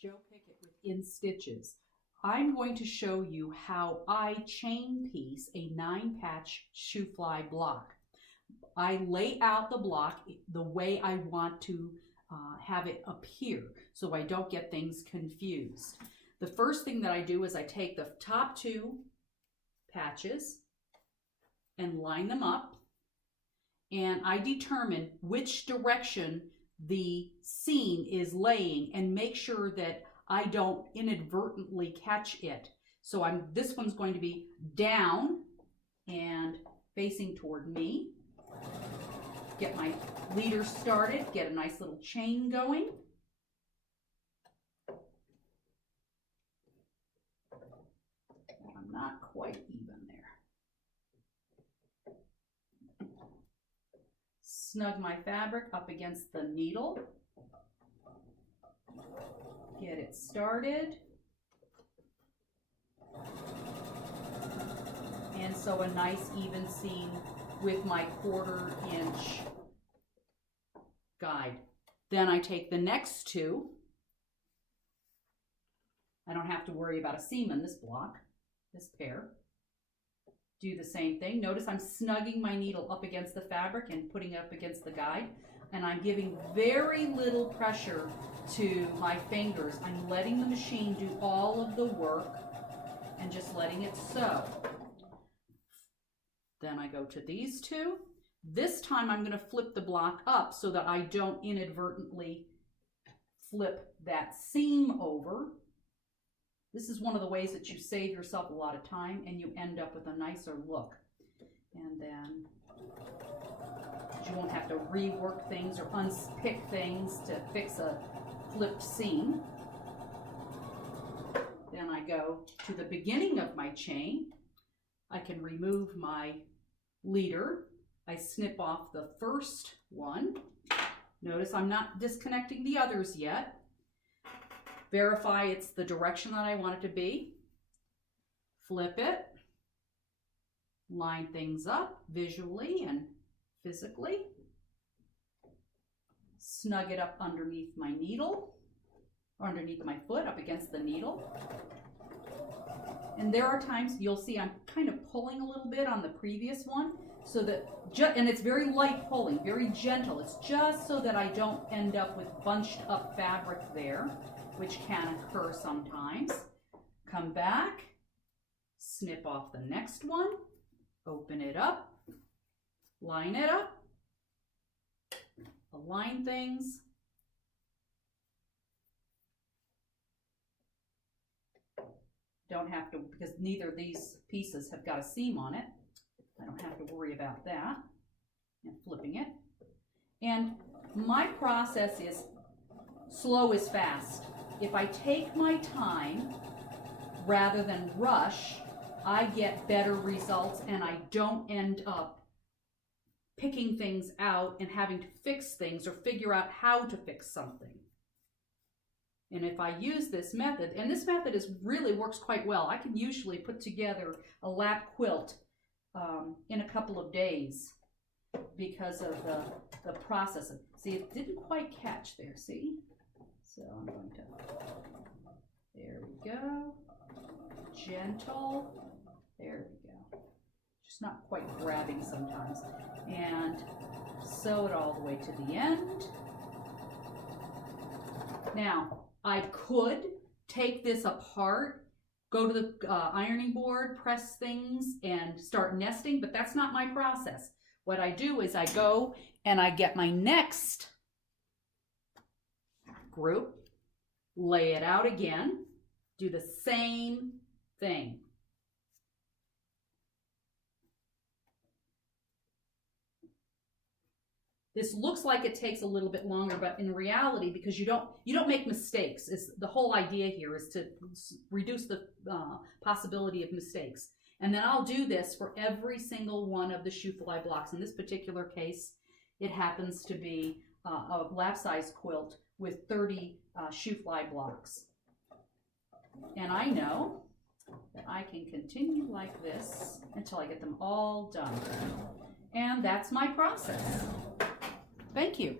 Joe Pickett with inStitches. I'm going to show you how I chain piece a 9-patch Shoo-Fly block. I lay out the block the way I want to have it appear so I don't get things confused. The first thing that I do is I take the top 2 patches and line them up, and I determine which direction the seam is laying and make sure that I don't inadvertently catch it. So this one's going to be down and facing toward me. Get my leader started, get a nice little chain going. I'm not quite even there. Snug my fabric up against the needle. Get it started. And sew a nice even seam with my 1/4 inch guide. Then I take the next 2. I don't have to worry about a seam in this block, this pair. Do the same thing. Notice I'm snugging my needle up against the fabric and putting it up against the guide, and I'm giving very little pressure to my fingers. I'm letting the machine do all of the work and just letting it sew. Then I go to these 2. This time I'm going to flip the block up so that I don't inadvertently flip that seam over. This is one of the ways that you save yourself a lot of time and you end up with a nicer look. And then you won't have to rework things or unpick things to fix a flipped seam. Then I go to the beginning of my chain. I can remove my leader. I snip off the first one. Notice I'm not disconnecting the others yet. Verify it's the direction that I want it to be. Flip it. Line things up visually and physically. Snug it up underneath my needle, or underneath my foot, up against the needle. And there are times you'll see I'm kind of pulling a little bit on the previous one, so that, and it's very light pulling, very gentle. It's just so that I don't end up with bunched up fabric there, which can occur sometimes. Come back, snip off the next one, open it up, line it up, align things. Don't have to, because neither of these pieces have got a seam on it. I don't have to worry about that. And flipping it. And my process is slow is fast. If I take my time rather than rush, I get better results and I don't end up picking things out and having to fix things or figure out how to fix something. And if I use this method, and this method really works quite well. I can usually put together a lap quilt in a couple of days because of the process. See, it didn't quite catch there, see? So I'm going to, there we go. Gentle, there we go. Just not quite grabbing sometimes. And sew it all the way to the end. Now, I could take this apart, go to the ironing board, press things, and start nesting, but that's not my process. What I do is I go and I get my next group, lay it out again, do the same thing. This looks like it takes a little bit longer, but in reality, because you don't make mistakes, the whole idea here is to reduce the possibility of mistakes. And then I'll do this for every single one of the Shoo-Fly blocks. In this particular case, it happens to be a lap size quilt with 30 Shoo-Fly blocks. And I know that I can continue like this until I get them all done. And that's my process. Thank you.